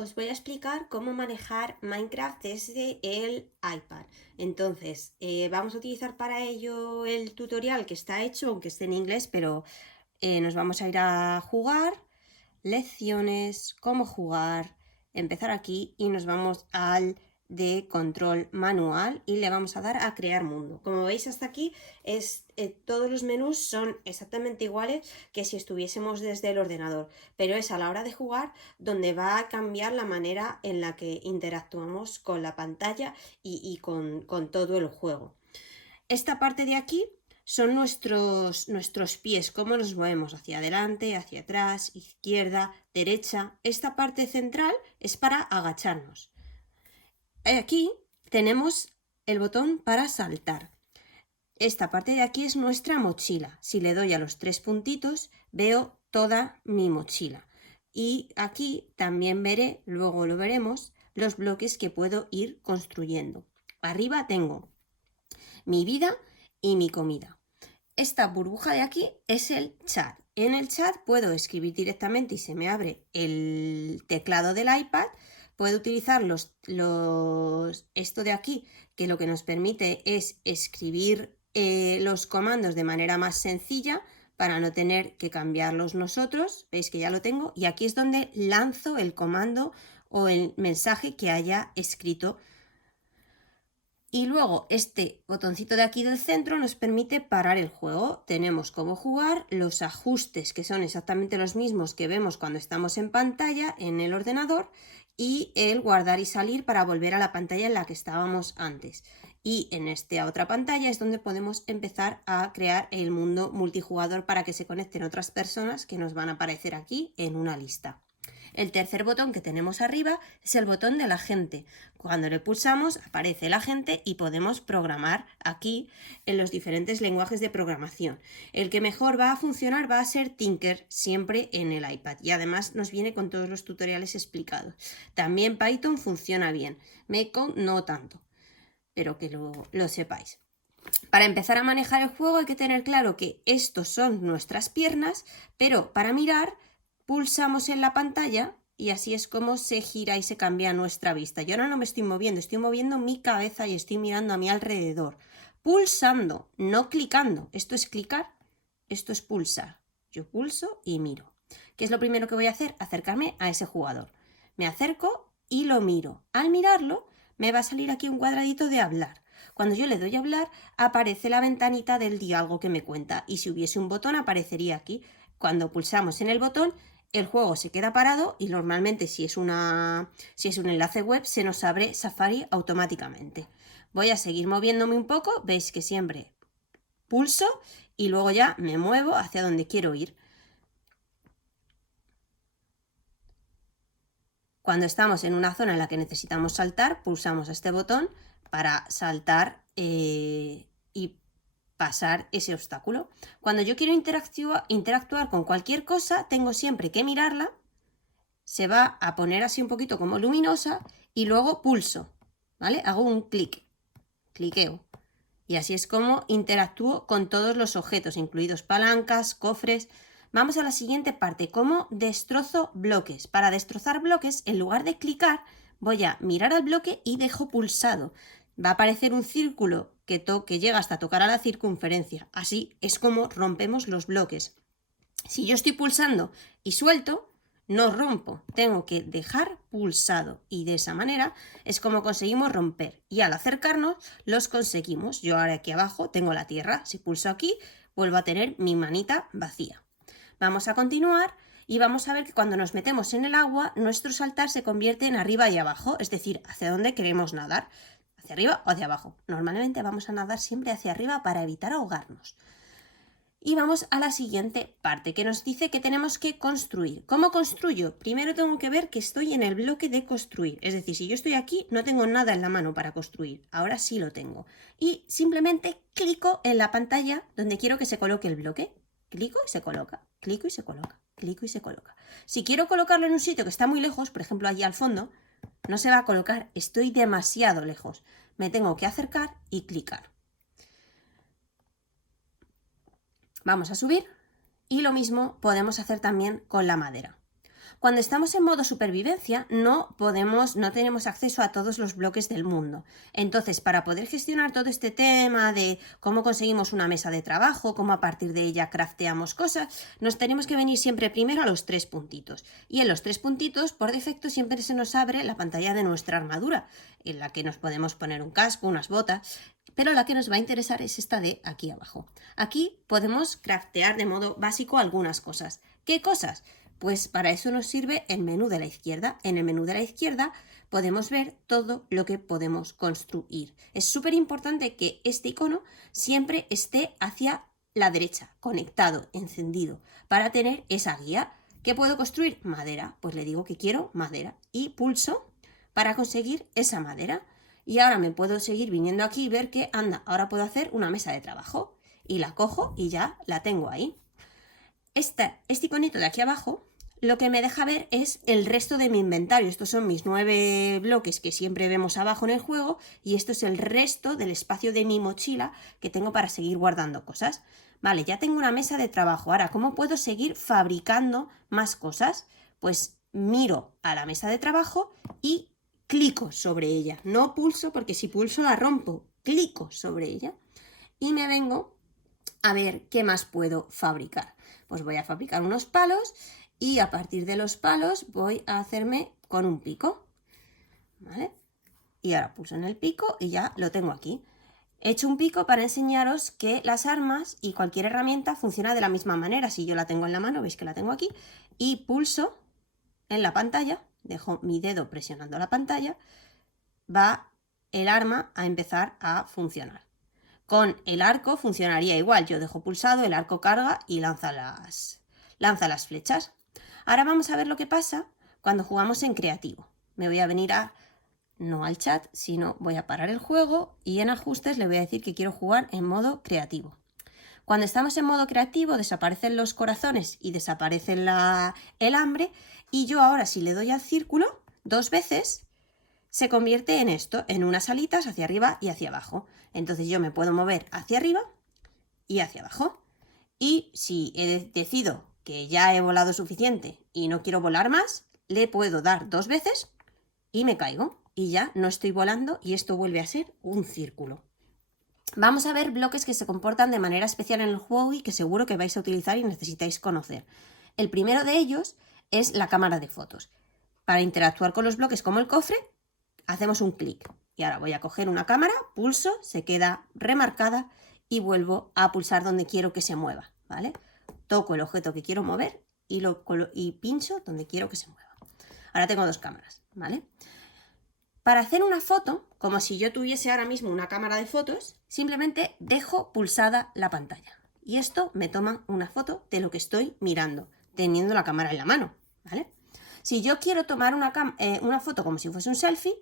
os voy a explicar cómo manejar Minecraft desde el iPad. Entonces, vamos a utilizar para ello el tutorial que está hecho, aunque esté en inglés, pero nos vamos a ir a jugar, lecciones, cómo jugar, empezar aquí y nos vamos al de control manual y le vamos a dar a crear mundo. Como veis hasta aquí todos los menús son exactamente iguales que si estuviésemos desde el ordenador, pero es a la hora de jugar donde va a cambiar la manera en la que interactuamos con la pantalla y con todo el juego. Esta parte de aquí son nuestros pies, cómo nos movemos hacia adelante, hacia atrás, izquierda, derecha. Esta parte central es para agacharnos. Aquí tenemos el botón para saltar. Esta parte de aquí es nuestra mochila. Si le doy a los tres puntitos, veo toda mi mochila. Y aquí también veré, luego lo veremos, los bloques que puedo ir construyendo. Arriba tengo mi vida y mi comida. Esta burbuja de aquí es el chat. En el chat puedo escribir directamente y se me abre el teclado del iPad. Puedo utilizar esto de aquí, que lo que nos permite es escribir los comandos de manera más sencilla para no tener que cambiarlos nosotros. Veis que ya lo tengo. Y aquí es donde lanzo el comando o el mensaje que haya escrito. Y luego este botoncito de aquí del centro nos permite parar el juego. Tenemos cómo jugar, los ajustes que son exactamente los mismos que vemos cuando estamos en pantalla en el ordenador y el guardar y salir para volver a la pantalla en la que estábamos antes. Y en esta otra pantalla es donde podemos empezar a crear el mundo multijugador para que se conecten otras personas que nos van a aparecer aquí en una lista. El tercer botón que tenemos arriba es el botón de la gente. Cuando le pulsamos aparece la gente y podemos programar aquí en los diferentes lenguajes de programación. El que mejor va a funcionar va a ser Tinker, siempre en el iPad, y además nos viene con todos los tutoriales explicados. También Python funciona bien, Make no tanto, pero que lo sepáis. Para empezar a manejar el juego hay que tener claro que estos son nuestras piernas, pero para mirar pulsamos en la pantalla y así es como se gira y se cambia nuestra vista. Yo ahora no me estoy moviendo mi cabeza y estoy mirando a mi alrededor. Pulsando, no clicando. Esto es clicar, esto es pulsar. Yo pulso y miro. ¿Qué es lo primero que voy a hacer? Acercarme a ese jugador. Me acerco y lo miro. Al mirarlo me va a salir aquí un cuadradito de hablar. Cuando yo le doy a hablar, aparece la ventanita del diálogo que me cuenta y si hubiese un botón aparecería aquí. Cuando pulsamos en el botón, el juego se queda parado y normalmente si es un enlace web se nos abre Safari automáticamente. Voy a seguir moviéndome un poco, veis que siempre pulso y luego ya me muevo hacia donde quiero ir. Cuando estamos en una zona en la que necesitamos saltar, pulsamos este botón para saltar y pasar ese obstáculo. Cuando yo quiero interactuar con cualquier cosa, tengo siempre que mirarla, se va a poner así un poquito como luminosa y luego pulso, ¿vale? Hago un cliqueo. Y así es como interactúo con todos los objetos, incluidos palancas, cofres. Vamos a la siguiente parte, cómo destrozo bloques. Para destrozar bloques, en lugar de clicar, voy a mirar al bloque y dejo pulsado. Va a aparecer un círculo que llega hasta tocar a la circunferencia. Así es como rompemos los bloques. Si yo estoy pulsando y suelto, no rompo, tengo que dejar pulsado y de esa manera es como conseguimos romper y al acercarnos los conseguimos. Yo ahora aquí abajo tengo la tierra, si pulso aquí vuelvo a tener mi manita vacía. Vamos a continuar y vamos a ver que cuando nos metemos en el agua nuestro saltar se convierte en arriba y abajo, es decir, hacia dónde queremos nadar, hacia arriba o hacia abajo. Normalmente vamos a nadar siempre hacia arriba para evitar ahogarnos. Y vamos a la siguiente parte que nos dice que tenemos que construir. ¿Cómo construyo? Primero tengo que ver que estoy en el bloque de construir. Es decir, si yo estoy aquí no tengo nada en la mano para construir. Ahora sí lo tengo. Y simplemente clico en la pantalla donde quiero que se coloque el bloque. Clico y se coloca. Clico y se coloca. Clico y se coloca. Si quiero colocarlo en un sitio que está muy lejos, por ejemplo allí al fondo, no se va a colocar. Estoy demasiado lejos. Me tengo que acercar y clicar. Vamos a subir y lo mismo podemos hacer también con la madera. Cuando estamos en modo supervivencia no tenemos acceso a todos los bloques del mundo. Entonces, para poder gestionar todo este tema de cómo conseguimos una mesa de trabajo, cómo a partir de ella crafteamos cosas, nos tenemos que venir siempre primero a los 3 puntitos. Y en los 3 puntitos, por defecto, siempre se nos abre la pantalla de nuestra armadura, en la que nos podemos poner un casco, unas botas, pero la que nos va a interesar es esta de aquí abajo. Aquí podemos craftear de modo básico algunas cosas. ¿Qué cosas? Pues para eso nos sirve el menú de la izquierda. En el menú de la izquierda podemos ver todo lo que podemos construir. Es súper importante que este icono siempre esté hacia la derecha, conectado, encendido, para tener esa guía. ¿Qué puedo construir? Madera. Pues le digo que quiero madera y pulso para conseguir esa madera. Y ahora me puedo seguir viniendo aquí y ver que, anda, ahora puedo hacer una mesa de trabajo. Y la cojo y ya la tengo ahí. Este iconito de aquí abajo lo que me deja ver es el resto de mi inventario. Estos son mis 9 bloques que siempre vemos abajo en el juego y esto es el resto del espacio de mi mochila que tengo para seguir guardando cosas. Vale, ya tengo una mesa de trabajo. Ahora, ¿cómo puedo seguir fabricando más cosas? Pues miro a la mesa de trabajo y clico sobre ella. No pulso porque si pulso la rompo. Clico sobre ella y me vengo a ver qué más puedo fabricar. Pues voy a fabricar unos palos y a partir de los palos voy a hacerme con un pico, ¿vale? Y ahora pulso en el pico y ya lo tengo aquí. He hecho un pico para enseñaros que las armas y cualquier herramienta funciona de la misma manera. Si yo la tengo en la mano, veis que la tengo aquí, y pulso en la pantalla, dejo mi dedo presionando la pantalla, va el arma a empezar a funcionar. Con el arco funcionaría igual. Yo dejo pulsado, el arco carga y lanza las flechas. Ahora vamos a ver lo que pasa cuando jugamos en creativo. Me voy a venir no al chat, sino voy a parar el juego y en ajustes le voy a decir que quiero jugar en modo creativo. Cuando estamos en modo creativo desaparecen los corazones y desaparece el hambre y yo ahora si le doy al círculo 2 veces se convierte en esto, en unas alitas hacia arriba y hacia abajo. Entonces yo me puedo mover hacia arriba y hacia abajo. Y si decido que ya he volado suficiente y no quiero volar más, le puedo dar 2 veces y me caigo. Y ya no estoy volando y esto vuelve a ser un círculo. Vamos a ver bloques que se comportan de manera especial en el juego y que seguro que vais a utilizar y necesitáis conocer. El primero de ellos es la cámara de fotos. Para interactuar con los bloques como el cofre, hacemos un clic y ahora voy a coger una cámara, pulso, se queda remarcada y vuelvo a pulsar donde quiero que se mueva, ¿vale? Toco el objeto que quiero mover y pincho donde quiero que se mueva. Ahora tengo 2 cámaras, ¿vale? Para hacer una foto, como si yo tuviese ahora mismo una cámara de fotos, simplemente dejo pulsada la pantalla y esto me toma una foto de lo que estoy mirando, teniendo la cámara en la mano, ¿vale? Si yo quiero tomar una foto como si fuese un selfie,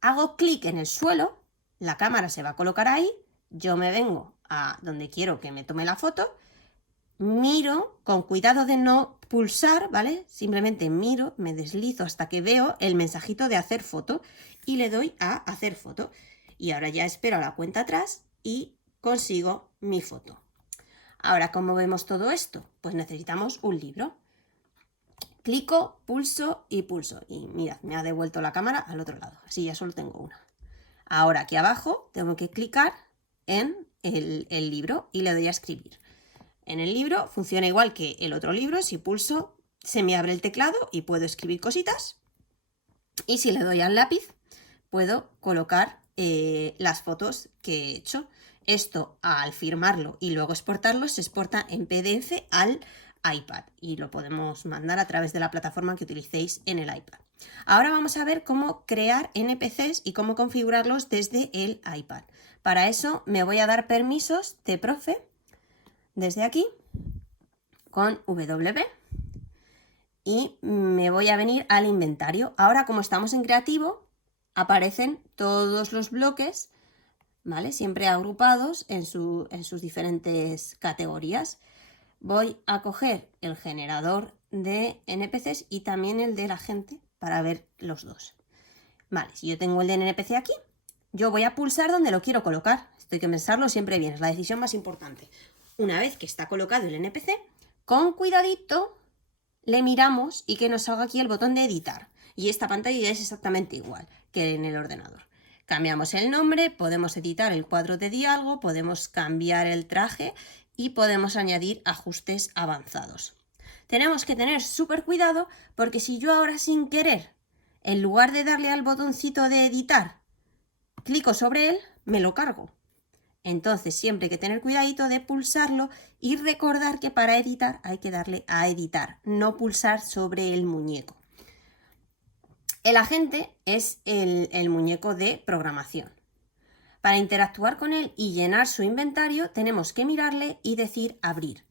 hago clic en el suelo, la cámara se va a colocar ahí, yo me vengo a donde quiero que me tome la foto, miro con cuidado de no pulsar, ¿vale? Simplemente miro, me deslizo hasta que veo el mensajito de hacer foto y le doy a hacer foto. Y ahora ya espero la cuenta atrás y consigo mi foto. Ahora, ¿cómo vemos todo esto? Pues necesitamos un libro. Clico, pulso y pulso. Y mirad, me ha devuelto la cámara al otro lado. Así ya solo tengo una. Ahora aquí abajo tengo que clicar en el libro y le doy a escribir. En el libro funciona igual que el otro libro. Si pulso, se me abre el teclado y puedo escribir cositas. Y si le doy al lápiz, puedo colocar las fotos que he hecho. Esto, al firmarlo y luego exportarlo, se exporta en PDF al iPad y lo podemos mandar a través de la plataforma que utilicéis en el iPad. Ahora vamos a ver cómo crear NPCs y cómo configurarlos desde el iPad. Para eso me voy a dar permisos de profe desde aquí con W y me voy a venir al inventario. Ahora, como estamos en creativo, aparecen todos los bloques, ¿vale? Siempre agrupados en sus diferentes categorías. Voy a coger el generador de NPCs y también el de la gente para ver los dos. Vale, si yo tengo el de NPC aquí, yo voy a pulsar donde lo quiero colocar. Esto hay que pensarlo siempre bien, es la decisión más importante. Una vez que está colocado el NPC, con cuidadito le miramos y que nos salga aquí el botón de editar. Y esta pantalla es exactamente igual que en el ordenador. Cambiamos el nombre, podemos editar el cuadro de diálogo, podemos cambiar el traje y podemos añadir ajustes avanzados. Tenemos que tener súper cuidado porque si yo ahora sin querer, en lugar de darle al botoncito de editar, clico sobre él, me lo cargo. Entonces siempre hay que tener cuidadito de pulsarlo y recordar que para editar hay que darle a editar, no pulsar sobre el muñeco. El agente es el muñeco de programación. Para interactuar con él y llenar su inventario tenemos que mirarle y decir abrir.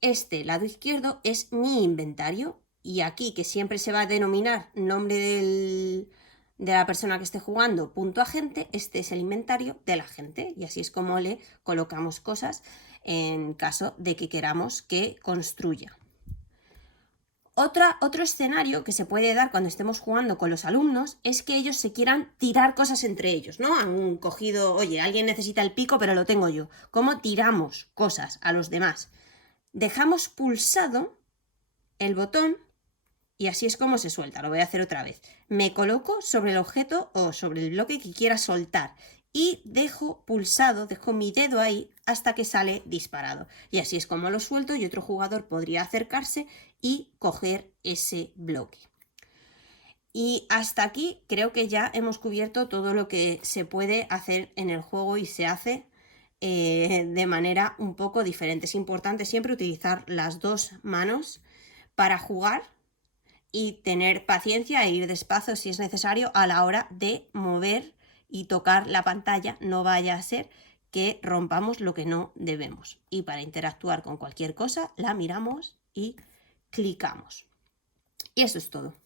Este lado izquierdo es mi inventario y aquí, que siempre se va a denominar nombre de la persona que esté jugando, punto agente, este es el inventario del agente y así es como le colocamos cosas en caso de que queramos que construya. Otro escenario que se puede dar cuando estemos jugando con los alumnos es que ellos se quieran tirar cosas entre ellos, ¿no? Han cogido, oye, alguien necesita el pico, pero lo tengo yo. ¿Cómo tiramos cosas a los demás? Dejamos pulsado el botón y así es como se suelta. Lo voy a hacer otra vez. Me coloco sobre el objeto o sobre el bloque que quiera soltar y dejo pulsado, dejo mi dedo ahí hasta que sale disparado. Y así es como lo suelto y otro jugador podría acercarse y coger ese bloque. Y hasta aquí creo que ya hemos cubierto todo lo que se puede hacer en el juego y se hace de manera un poco diferente. Es importante siempre utilizar las dos manos para jugar y tener paciencia e ir despacio si es necesario a la hora de mover y tocar la pantalla. No vaya a ser que rompamos lo que no debemos. Y para interactuar con cualquier cosa la miramos y clicamos. Y eso es todo.